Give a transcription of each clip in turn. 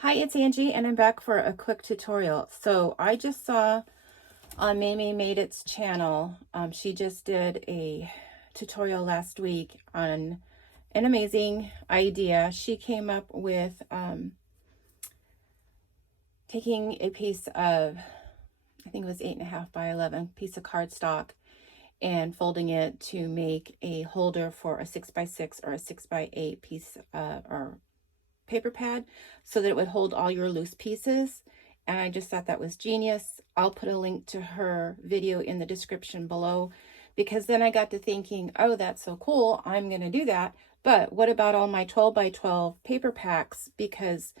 Hi, it's Angie, and I'm back for a quick tutorial. So I just saw on Maymay Made It's channel, she just did a tutorial last week on an amazing idea. She came up with taking a piece of, I think it was 8.5 by 11 piece of cardstock and folding it to make a holder for a 6x6 or a 6x8 piece or paper pad so that it would hold all your loose pieces. And I just thought that was genius. I'll put a link to her video in the description below, because then I got to thinking, oh, that's so cool, I'm going to do that. But what about all my 12 by 12 paper packs? Because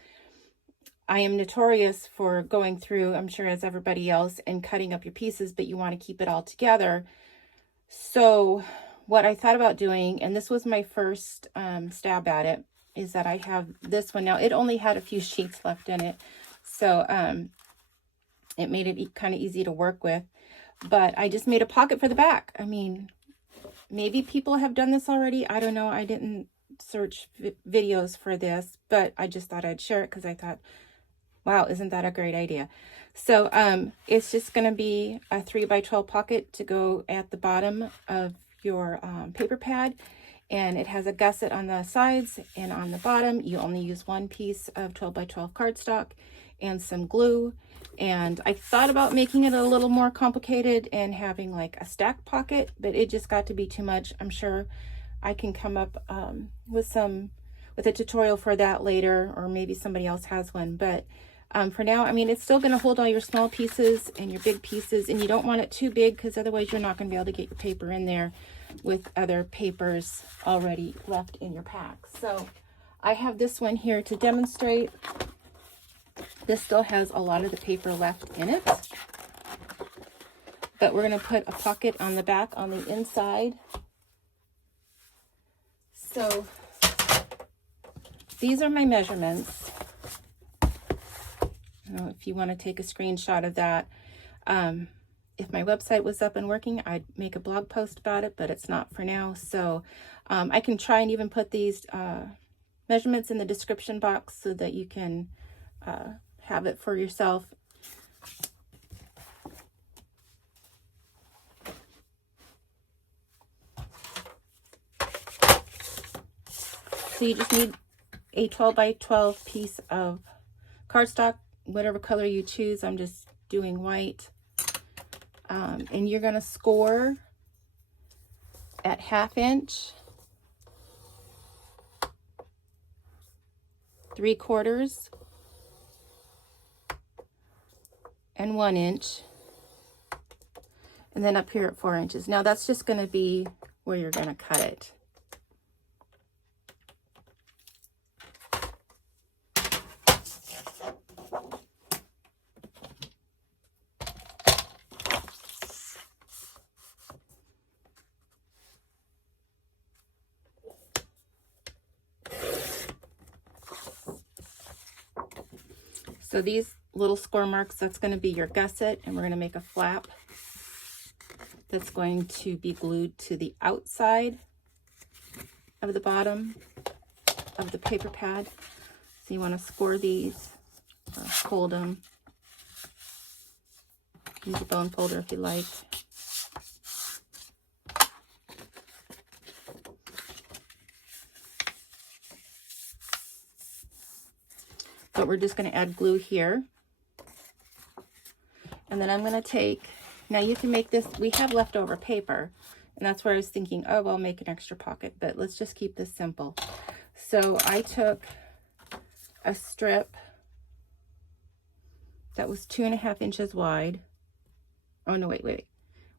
I am notorious for going through, I'm sure as everybody else, and cutting up your pieces, but you want to keep it all together. So what I thought about doing, and this was my first stab at it, is that I have this one. Now, it only had a few sheets left in it, so it made it kind of easy to work with. But I just made a pocket for the back. I mean, maybe people have done this already. I don't know. I didn't search videos for this, but I just thought I'd share it because I thought, wow, isn't that a great idea? So it's just going to be a 3 by 12 pocket to go at the bottom of your paper pad. And it has a gusset on the sides, and on the bottom you only use one piece of 12 by 12 cardstock and some glue. And I thought about making it a little more complicated and having like a stack pocket, but it just got to be too much. I'm sure I can come up with a tutorial for that later, or maybe somebody else has one. But for now, I mean, it's still going to hold all your small pieces and your big pieces, and you don't want it too big because otherwise you're not going to be able to get your paper in there with other papers already left in your pack. So I have this one here to demonstrate. This still has a lot of the paper left in it, but we're going to put a pocket on the back on the inside. So these are my measurements. If you want to take a screenshot of that. If my website was up and working, I'd make a blog post about it, but it's not for now. So I can try and even put these measurements in the description box so that you can have it for yourself. So you just need a 12 by 12 piece of cardstock, whatever color you choose. I'm just doing white. And you're going to score at 1/2 inch, 3/4, and 1 inch, and then up here at 4 inches. Now that's just going to be where you're going to cut it. So these little score marks, that's going to be your gusset, and we're going to make a flap that's going to be glued to the outside of the bottom of the paper pad. So you want to score these, or fold them. Use a bone folder if you like. But we're just going to add glue here. And then I'm going to take, now you can make this, we have leftover paper, and that's where I was thinking, oh, well, make an extra pocket, but let's just keep this simple. So I took a strip that was 2.5 inches wide. Oh, no, wait.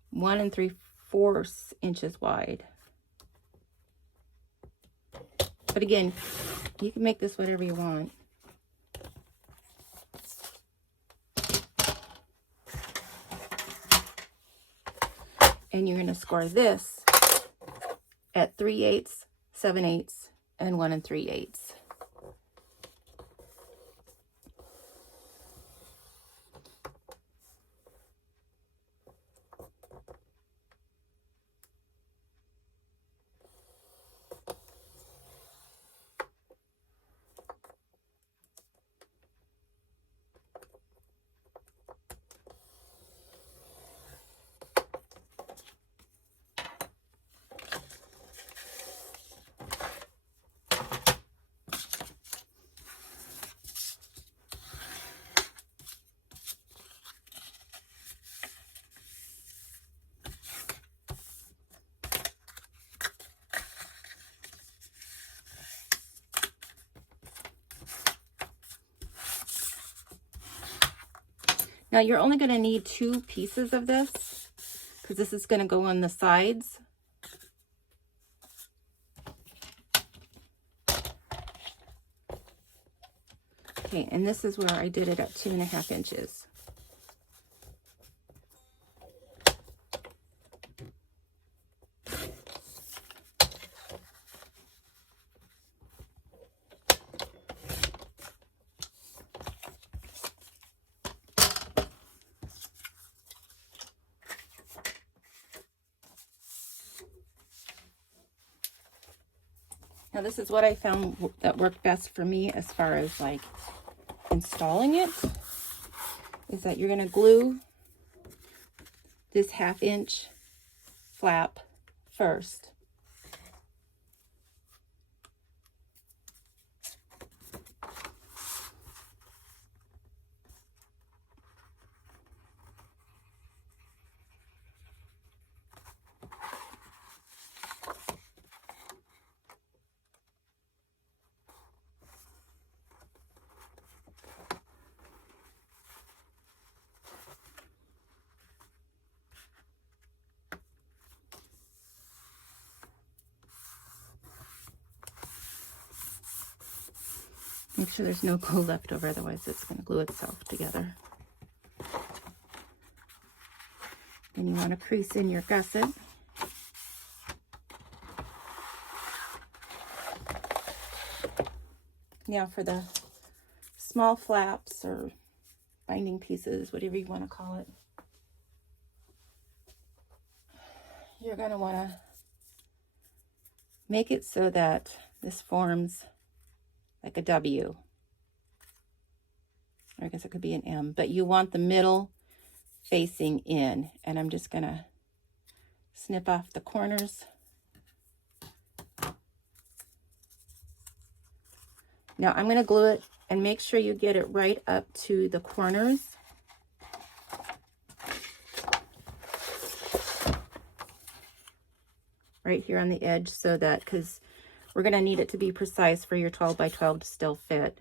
1 3/4 inches wide. But again, you can make this whatever you want. And you're going to score this at 3/8, 7/8, and 1 3/8. Now you're only going to need 2 pieces of this because this is going to go on the sides. Okay, and this is where I did it at 2.5 inches. Now this is what I found that worked best for me as far as like installing it, is that you're going to glue this 1/2 inch flap first. Make sure there's no glue left over, otherwise it's going to glue itself together. Then you want to crease in your gusset. Now for the small flaps or binding pieces, whatever you want to call it, you're going to want to make it so that this forms like a W. Or I guess it could be an M, but you want the middle facing in. And I'm just going to snip off the corners. Now I'm going to glue it and make sure you get it right up to the corners. Right here on the edge, so that, because we're going to need it to be precise for your 12 by 12 to still fit.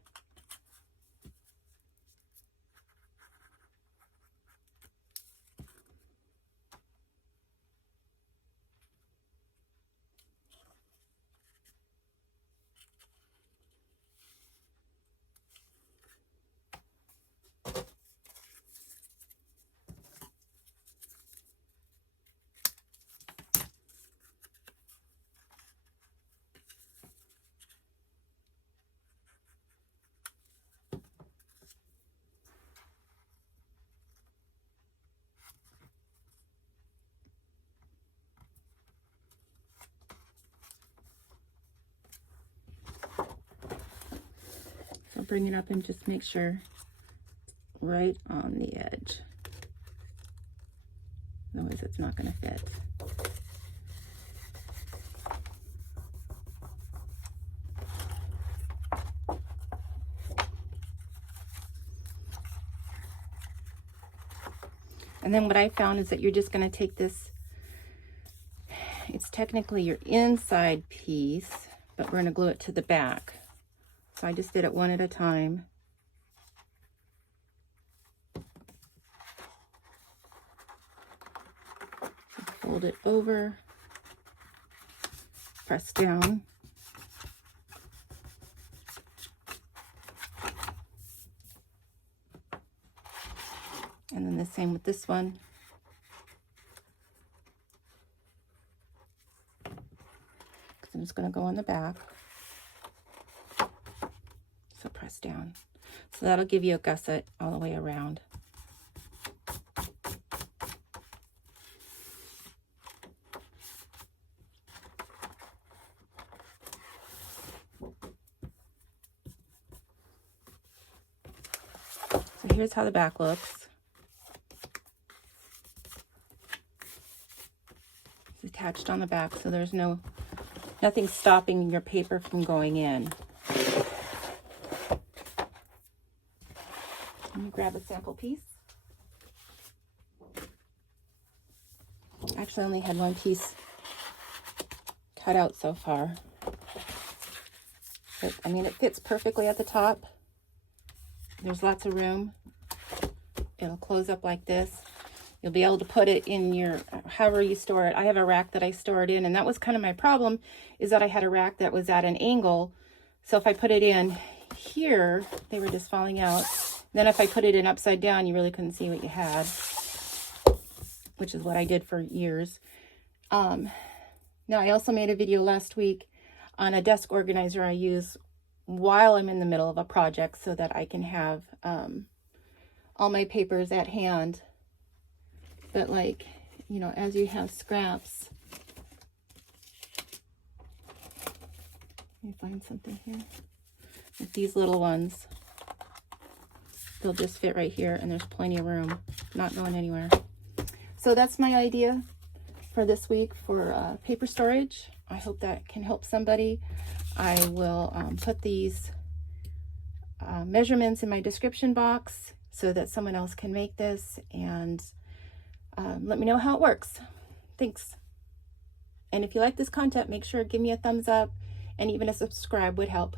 So bring it up and just make sure right on the edge. Otherwise it's not going to fit. And then what I found is that you're just going to take this, it's technically your inside piece, but we're going to glue it to the back. So I just did it one at a time. Fold it over, press down. And then the same with this one. Because I'm just going to go on the back. So press down. So that'll give you a gusset all the way around. So here's how the back looks. It's attached on the back, so there's nothing stopping your paper from going in. Let me grab a sample piece. Actually, I only had one piece cut out so far. But, I mean, it fits perfectly at the top. There's lots of room. It'll close up like this. You'll be able to put it in your, however you store it. I have a rack that I store it in, and that was kind of my problem, is that I had a rack that was at an angle. So if I put it in here, they were just falling out. Then if I put it in upside down, you really couldn't see what you had, which is what I did for years. Now, I also made a video last week on a desk organizer I use while I'm in the middle of a project so that I can have all my papers at hand. But like, you know, as you have scraps, let me find something here. With these little ones, they'll just fit right here, and there's plenty of room, not going anywhere. So that's my idea for this week for paper storage. I hope that can help somebody. I will put these measurements in my description box so that someone else can make this, and let me know how it works. Thanks. And if you like this content, make sure to give me a thumbs up, and even a subscribe would help.